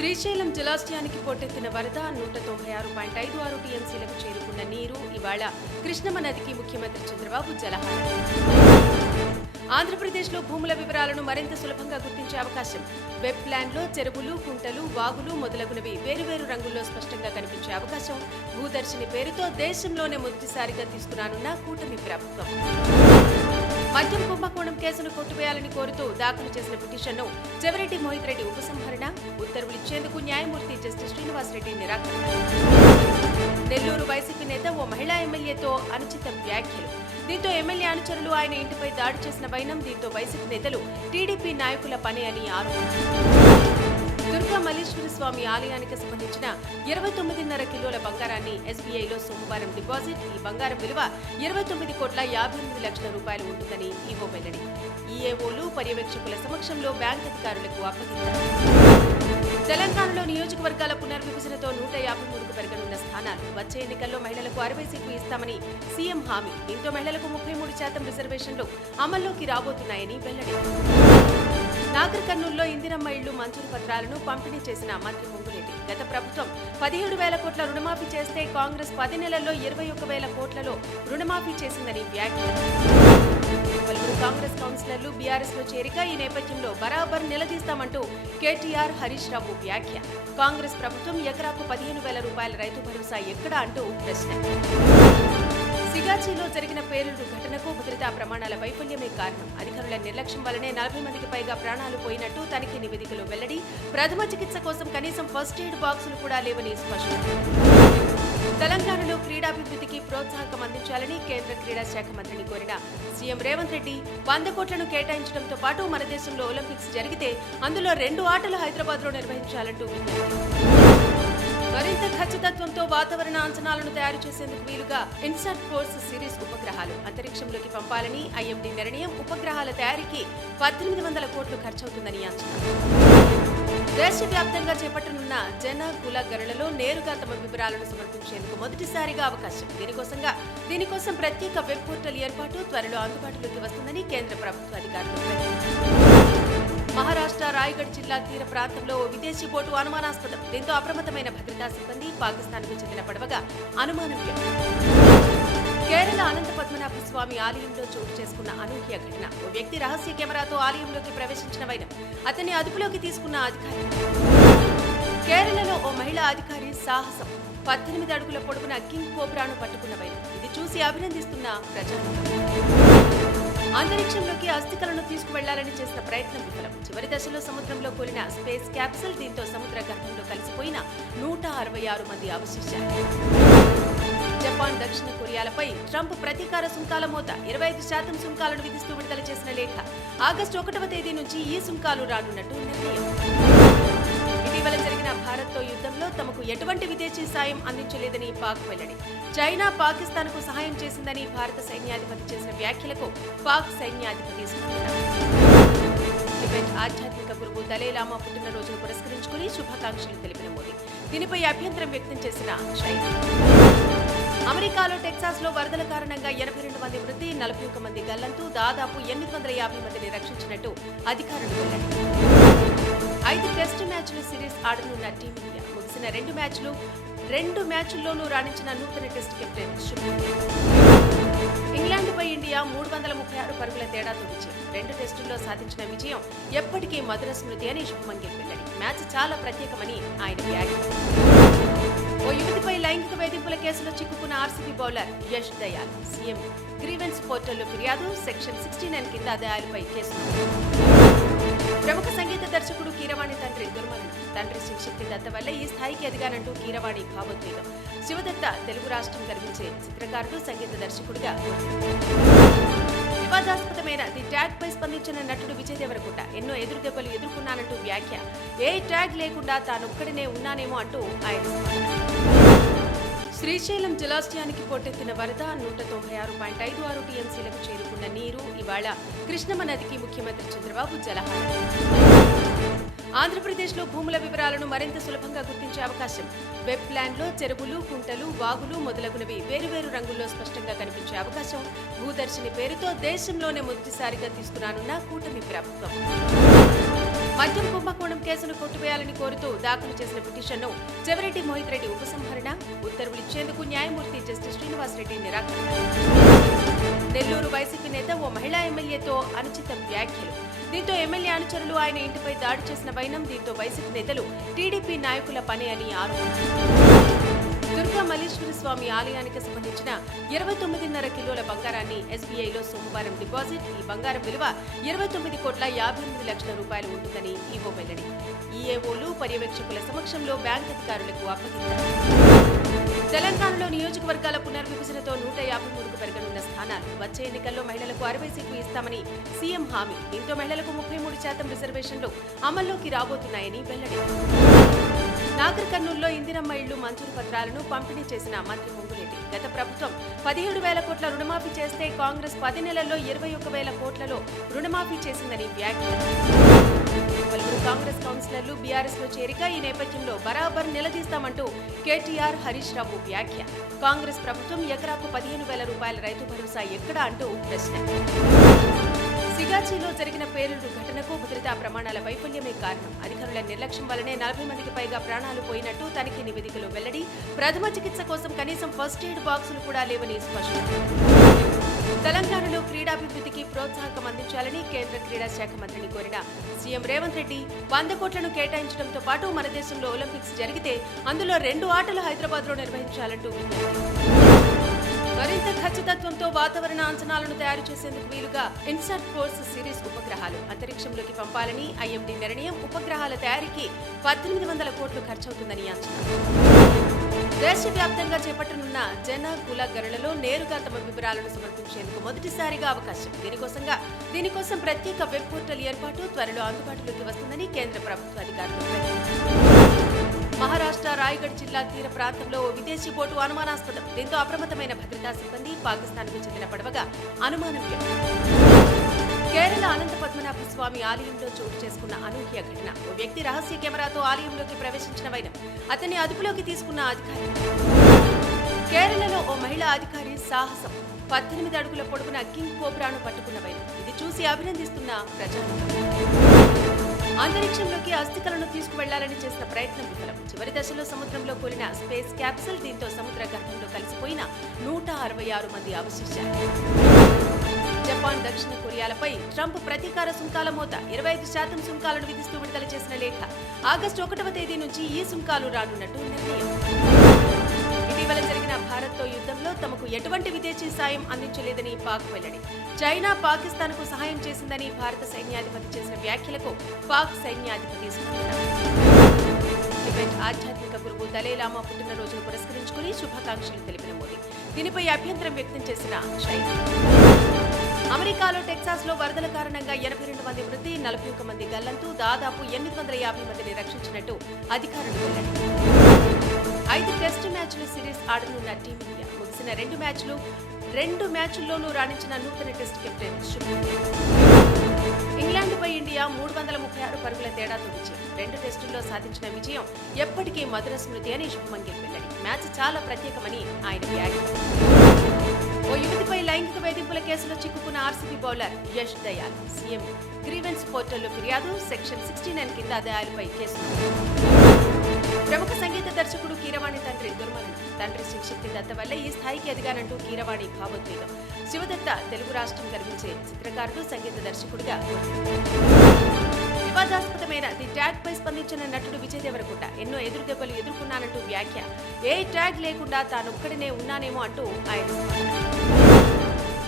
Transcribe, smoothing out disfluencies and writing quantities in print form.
శ్రీశైలం జలాశయానికి పోటెత్తిన వరద 196.56 టీఎంసీలకు చేరుకున్న నీరు ఇవాళ కృష్ణమ్మ నదికి ముఖ్యమంత్రి చంద్రబాబు జలహారం. ఆంధ్రప్రదేశ్లో భూముల వివరాలను మరింత సులభంగా గుర్తించే అవకాశం. వెబ్ ప్లాన్లో చెరువులు, కుంటలు, వాగులు మొదలగునవి వేరువేరు రంగుల్లో స్పష్టంగా కనిపించే అవకాశం. భూదర్శిని పేరుతో దేశంలోనే మొదటిసారిగా తీసుకురానున్న కూటమి ప్రభుత్వం. మద్యం కుంభకోణం కేసును కొట్టివేయాలని కోరుతూ దాఖలు చేసిన పిటిషన్ను చెవిరెడ్డి మోహిత్ రెడ్డి ఉపసంహరణ. ఉత్తర్వులిచ్చేందుకు న్యాయమూర్తి జస్టిస్ శ్రీనివాస్ రెడ్డి నిరాకరణ. నెల్లూరు వైసీపీ నేత ఓ మహిళా ఎమ్మెల్యేతో అనుచిత వ్యాఖ్యలు. దీంతో ఎమ్మెల్యే అనుచరులు ఆయన ఇంటిపై దాడి చేసిన వైనం. దీంతో వైసీపీ నేతలు టీడీపీ నాయకుల పని అని ఆరోపణ. దుర్గా మల్లేశ్వర స్వామి ఆలయానికి సంబంధించిన 29.5 కిలోల బంగారాన్ని ఎస్బీఐలో సోమవారం డిపాజిట్. ఈ బంగారం విలువ 29,58,00,000 రూపాయలు ఉంటుందని ఈవో వెల్లడి. ఈఏఓలు పర్యవేక్షకుల సమక్షంలో బ్యాంక్ అధికారులకు అప్పగించారు. తెలంగాణలో నియోజకవర్గాల పునర్విభజనతో 153కు పెరగనున్న స్థానాలు. వచ్చే ఎన్నికల్లో మహిళలకు 60 సీట్లు ఇస్తామని సీఎం హామీ. దీంతో మహిళలకు 33% రిజర్వేషన్లు అమల్లోకి రాబోతున్నాయని వెల్లడి. నాగర్ కర్నూలులో ఇందిరమ్మ ఇళ్లు మంజూరు పత్రాలను పంపిణీ చేసిన మంత్రి పొంగులేటి. గత ప్రభుత్వం 17,000 కోట్ల రుణమాఫీ చేస్తే కాంగ్రెస్ 10 నెలల్లో 21,000 కోట్లలో రుణమాఫీ చేసిందని వ్యాఖ్యలు. పలువురు కాంగ్రెస్ కౌన్సిలర్లు బీఆర్ఎస్ లో చేరిక. ఈ నేపథ్యంలో బరాబర్ నిలదీస్తామంటూ కేటీఆర్, హరీష్ రావు వ్యాఖ్య. కాంగ్రెస్ ప్రభుత్వం ఎకరాకు 15,000 రూపాయల రైతు భరోసా ఎక్కడా అంటూ ప్రశ్న. సిగాచిలో జరిగిన పేలుడు ఘటనకు భద్రతా ప్రమాణాల వైఫల్యమే కారణం. అధికారుల నిర్లక్ష్యం వల్లనే 40 మందికి పైగా ప్రాణాలు పోయినట్టు తనిఖీ నివేదికలో వెల్లడి. ప్రథమ చికిత్స కోసం కనీసం ఫస్ట్ ఎయిడ్ బాక్సులు కూడా లేవని స్పష్టం. తెలంగాణలో క్రీడాభివృద్ధికి ప్రోత్సాహకం అందించాలని కేంద్ర క్రీడా శాఖ మంత్రిని కోరిన సీఎం రేవంత్ రెడ్డి 100 కోట్లను కేటాయించడంతో పాటు మన దేశంలో ఒలింపిక్స్ జరిగితే అందులో 2 ఆటలు హైదరాబాద్లో నిర్వహించాలంటూ మరింత ఖచ్చితత్వంతో వాతావరణ అంచనాలను తయారు చేసేందుకు వీలుగా ఇన్సాట్ ఫోర్స్ సిరీస్ ఉపగ్రహాలు అంతరిక్షంలోకి పంపాలని ఐఎండీ నిర్ణయం. ఉపగ్రహాల తయారీకి 1,800 కోట్లు ఖర్చవుతుందని అంచనా. దేశవ్యాప్తంగా చేపట్టనున్న జన కుల గణనలో నేరుగా తమ వివరాలను సమర్పించేందుకు మొదటిసారిగా అవకాశం. దీనికోసం ప్రత్యేక వెబ్ పోర్టల్ ఏర్పాటు త్వరలో అందుబాటులోకి వస్తుందని కేంద్ర ప్రభుత్వ అధికారులు. మహారాష్ట్ర రాయగఢ్ జిల్లా తీర ప్రాంతంలో విదేశీ బోటు అనుమానాస్పదం. దీంతో అప్రమత్తమైన భద్రతా సిబ్బంది. పాకిస్తాన్కు చెందిన పడవగా అనుమానం వ్యక్తం. కేరళ అనంత పద్మనాభ స్వామి ఆలయంలో చోటు చేసుకున్న అనూహ్య ఘటన. ఓ వ్యక్తి రహస్య కెమెరాతో ఆలయంలోకి ప్రవేశించిన వైనం. అతన్ని అదుపులోకి తీసుకున్న అధికారి. కేరళలో ఓ మహిళా అధికారి సాహసం. 18 అడుగుల పొడవున కింగ్ కోబ్రాను పట్టుకున్న వైనం. ఇది చూసి అభినందిస్తున్న ప్రజలు. అంతరిక్షంలోకి అస్థికలను తీసుకువెళ్లాలని చేసిన ప్రయత్నం విఫలం. చివరి దశలో సముద్రంలో కూలిన స్పేస్ క్యాప్సూల్. దీంతో సముద్ర గర్భంలో కలిసిపోయిన 166 మంది అవశేషాలు. జపాన్, దక్షిణ కొరియాలపై ట్రంప్ ప్రతీకార సుంకాల మోత. 25% సుంకాలను విధిస్తూ విడుదల చేసిన లేఖ. ఆగస్టు 1వ తేదీ నుంచి ఈ సుంకాలు రానున్నట్టు నిర్ణయం. ఇటీవల జరిగిన భారత్తో యుద్ధంలో తమకు ఎటువంటి విదేశీ సాయం అందించలేదని పాక్ వెల్లడి. చైనా పాకిస్తాన్కు సహాయం చేసిందని భారత సైన్యాధిపతి చేసిన వ్యాఖ్యలకు పాక్ సైన్యాధిపతి స్పందన. టిబెట్ ఆధ్యాత్మిక గురువు దలైలామా పుట్టినరోజును పురస్కరించుకుని శుభాకాంక్షలు తెలిపిన మోదీ. దీనిపై అభ్యంతరం వ్యక్తం చేసిన చైనా. అమెరికాలో టెక్సాస్ లో వరదల కారణంగా 82 మంది మృతి, 41 మంది గల్లంతు. దాదాపు 850 మందిని రక్షించినట్టు అధికారులు వెల్లడి. 5 టెస్టు మ్యాచ్ల సిరీస్ ఆడనున్న టీమిండియా. ముగిసిన 2 మ్యాచ్ల్లోనూ రాణించిన నూతన టెస్ట్ కెప్టెన్ శుభ్మన్. ఇంగ్లాండ్పై ఇండియా 336 పరుగుల తేడాతో విజయం. 2 టెస్టుల్లో సాధించిన విజయం ఎప్పటికీ మధుర స్మృతి అని శుభ్మన్ గిల్ వెల్లడి. మ్యాచ్ చాలా ప్రత్యేకమని ఆయన వ్యాఖ్య. ఓ యువతిపై లైంగిక వేధింపుల కేసులో చిక్కుకున్న RCB bowler Yash Dayal. CM grievance పోర్టల్లో ఫిర్యాదు. సెక్షన్ 69 కింద దయాల్పై కేసు. ప్రముఖ సంగీత దర్శకుడు కీరవాణి తండ్రి దుర్మరణం. తండ్రి శివశక్తి దత్త వల్ల ఈ స్థాయికి ఎదిగానంటూ కీరవాణి భావోద్వేగం. శివదత్త తెలుగు రాష్ట్రం గర్వించే చిత్రకారుడు, సంగీత దర్శకుడిగా. వివాదాస్పదమైన ది ట్యాగ్ పై స్పందించిన నటుడు విజయ్ దేవరకొండ. ఎన్నో ఎదురుదెబ్బలు ఎదుర్కొన్నానంటూ వ్యాఖ్య. ఏ ట్యాగ్ లేకుండా తానొక్కడినే ఉన్నానేమో అంటూ ఆయన. శ్రీశైలం జలాశయానికి పోటెత్తిన వరద 196.56 టీఎంసీలకు చేరుకున్న నీరు ఇవాళ కృష్ణమ్మ నదికి ముఖ్యమంత్రి చంద్రబాబు జలహారం. ఆంధ్రప్రదేశ్లో భూముల వివరాలను మరింత సులభంగా గుర్తించే అవకాశం. వెబ్ ప్లాన్లో చెరువులు, కుంటలు, వాగులు మొదలగునవి వేరువేరు రంగుల్లో స్పష్టంగా కనిపించే అవకాశం. భూదర్శిని పేరుతో దేశంలోనే మొదటిసారిగా తీసుకురానున్న కూటమి ప్రభుత్వం. మద్యం కుంభకోణం కేసును కొట్టివేయాలని కోరుతూ దాఖలు చేసిన పిటిషన్ను చెవిరెడ్డి మోహిత్ రెడ్డి ఉపసంహరణ, ఉత్తర్వులు ఇచ్చేందుకు న్యాయమూర్తి జస్టిస్ శ్రీనివాస్ రెడ్డి నిరాకరించారు. నెల్లూరు వైసీపీ నేత ఓ మహిళా ఎమ్మెల్యేతో అనుచిత వ్యాఖ్యలు. దీంతో ఎమ్మెల్యే అనుచరులు ఆయన ఇంటిపై దాడి చేసిన వైనం. దీంతో వైసీపీ నేతలు టీడీపీ నాయకుల పని అని ఆరోపించారు. దుర్గా మల్లేశ్వర స్వామి ఆలయానికి సంబంధించిన 29.5 కిలోల బంగారాన్ని ఎస్బీఐలో సోమవారం డిపాజిట్. ఈ బంగారం విలువ 29,58,00,000 రూపాయలు ఉంటుందని ఈవో వెల్లడి. ఈఏఓలు పర్యవేక్షకుల సమక్షంలో బ్యాంక్ అధికారులకు అప్పగించారు. తెలంగాణలో నియోజకవర్గాల పునర్విభజనతో 153కు పెరగనున్న స్థానాలు. వచ్చే ఎన్నికల్లో మహిళలకు 60 సీట్లు ఇస్తామని సీఎం హామీ. దీంతో మహిళలకు 33% రిజర్వేషన్లు అమల్లోకి రాబోతున్నాయని వెల్లడి. నాగర్ కర్నూలులో ఇందిరమ్మ ఇళ్లు మంజూరు పత్రాలను పంపిణీ చేసిన మంత్రి పొంగులేటి. గత ప్రభుత్వం 17,000 కోట్ల రుణమాఫీ చేస్తే కాంగ్రెస్ 10 నెలల్లో 21,000 కోట్లలో రుణమాఫీ చేసిందని వ్యాఖ్యానించారు. పలువురు కాంగ్రెస్ కౌన్సిలర్లు బీఆర్ఎస్ లో చేరిక. ఈ నేపథ్యంలో బరాబర్ నిలదీస్తామంటూ కేటీఆర్, హరీష్ రావు వ్యాఖ్య. కాంగ్రెస్ ప్రభుత్వం ఎకరాకు 15,000 రూపాయల రైతు భరోసా ఎక్కడా అంటూ ప్రశ్న. సిగాచిలో జరిగిన పేలుడు ఘటనకు భద్రతా ప్రమాణాల వైఫల్యమే కారణం. అధికారుల నిర్లక్ష్యం వల్లనే 40 మందికి పైగా ప్రాణాలు పోయినట్టు తనిఖీ నివేదికలో వెల్లడి. ప్రథమ చికిత్స కోసం కనీసం ఫస్ట్ ఎయిడ్ బాక్సులు కూడా లేవని స్పష్టం. తెలంగాణలో క్రీడాభివృద్ధికి ప్రోత్సాహకం అందించాలని కేంద్ర క్రీడా శాఖ మంత్రిని కోరిన సీఎం రేవంత్ రెడ్డి 100 కోట్లను కేటాయించడంతో పాటు మన దేశంలో ఒలింపిక్స్ జరిగితే అందులో 2 ఆటలు హైదరాబాద్లో నిర్వహించాలంటూ విజ్ఞప్తి. మరింత ఖచ్చితత్వంతో వాతావరణ అంచనాలను తయారు చేసేందుకు వీలుగా ఇన్సాట్ ఫోర్స్ సిరీస్ ఉపగ్రహాలు అంతరిక్షంలోకి పంపాలని ఐఎండీ నిర్ణయం. ఉపగ్రహాల తయారీకి 1,800 కోట్లు ఖర్చవుతుందని అంచనా. దేశవ్యాప్తంగా చేపట్టనున్న జన కుల గణనలో నేరుగా తమ వివరాలను సమర్పించేందుకు మొదటిసారిగా అవకాశం. దీనికోసం ప్రత్యేక వెబ్ పోర్టల్ ఏర్పాటు త్వరలో అందుబాటులోకి వస్తుందని కేంద్ర ప్రభుత్వ అధికారులు ప్రకటించారు. మహారాష్ట్ర రాయగఢ్ జిల్లా తీర ప్రాంతంలో ఓ విదేశీ బోటు అనుమానాస్పదం. దీంతో అప్రమత్తమైన భద్రతా సిబ్బంది. పాకిస్తాన్కు చెందిన పడవగా అనుమానం వ్యక్తం. కేరళ అనంత పద్మనాభ స్వామి ఆలయంలో చోటు చేసుకున్న అనూహ్య ఘటన. ఓ వ్యక్తి రహస్య కెమెరాతో ఆలయంలోకి ప్రవేశించిన వైనం. అతన్ని అదుపులోకి తీసుకున్న అధికారి. కేరళలో ఓ మహిళా అధికారి సాహసం. 18 అడుగుల పొడవున కింగ్ కోబ్రాను పట్టుకున్న వైనం. ఇది చూసి అభినందిస్తున్న ప్రజలు. అంతరిక్షంలోకి అస్థికలను తీసుకువెళ్లాలని చేసిన ప్రయత్నం విఫలం. చివరి దశలో సముద్రంలో కూలిన స్పేస్ క్యాప్సూల్. దీంతో సముద్ర గర్భంలో కలిసిపోయిన 166 మంది అవశేషాలు. జపాన్, దక్షిణ కొరియాలపై ట్రంప్ ప్రతీకార సుంకాల మోత. 25% సుంకాలను విధిస్తూ విడుదల చేసిన లేఖ. ఆగస్టు 1వ తేదీ నుంచి ఈ సుంకాలు రానున్నట్టు నిర్ణయం. ఇటీవల జరిగిన భారత్తో యుద్ధంలో తమకు ఎటువంటి విదేశీ సాయం అందించలేదని పాక్ వెల్లడి. చైనా పాకిస్తాన్కు సహాయం చేసిందని భారత సైన్యాధిపతి చేసిన వ్యాఖ్యలకు పాక్ సైన్యాధిపతి స్పందన. టిబెట్ ఆధ్యాత్మిక గురువు దలైలామా పుట్టినరోజును పురస్కరించుకుని శుభాకాంక్షలు తెలిపిన మోదీ. దీనిపై అభ్యంతరం వ్యక్తం చేసిన చైనా. అమెరికాలో టెక్సాస్లో వరదల కారణంగా 82 మంది మృతి, 41 మంది గల్లంతు. దాదాపు 850 మందిని రక్షించినట్టు అధికారులు వెల్లడి. 5 టెస్టు మ్యాచ్ల సిరీస్ ఆడనున్న టీమిండియా. ముగిసిన 2 మ్యాచ్ల్లోనూ రాణించిన నూతన టెస్ట్ కెప్టెన్ శుభ్మన్ గిల్. ఇంగ్లాండ్పై ఇండియా 336 పరుగుల తేడాతో విజయం. 2 టెస్టుల్లో సాధించిన విజయం ఎప్పటికీ మధుర స్మృతి అని శుభ్మన్ గిల్ వెల్లడి. మ్యాచ్ చాలా ప్రత్యేకమని ఆయన వ్యాఖ్యానించారు. ఓ యువతిపై లైంగిక వేధింపుల కేసులో చిక్కుకున్న RCB bowler Yash Dayal. CM grievance పోర్టల్లో ఫిర్యాదు. సెక్షన్ 69 కింద దయాల్పై కేసు. ప్రముఖ సంగీత దర్శకుడు కీరవాణి తండ్రి దుర్మరణం. తండ్రి శివశక్తి దత్త వల్ల ఈ స్థాయికి ఎదిగానంటూ కీరవాణి భావోద్వేగం. శివదత్త తెలుగు రాష్ట్రం గర్వించే చిత్రకారుడు, సంగీత దర్శకుడిగా. వివాదాస్పదమైన ది ట్యాగ్ పై స్పందించిన నటుడు విజయ్ దేవరకొండ. ఎన్నో ఎదురుదెబ్బలు ఎదుర్కొన్నానంటూ వ్యాఖ్య. ఏ ట్యాగ్ లేకుండా తానొక్కడినే ఉన్నానేమో అంటూ ఆయన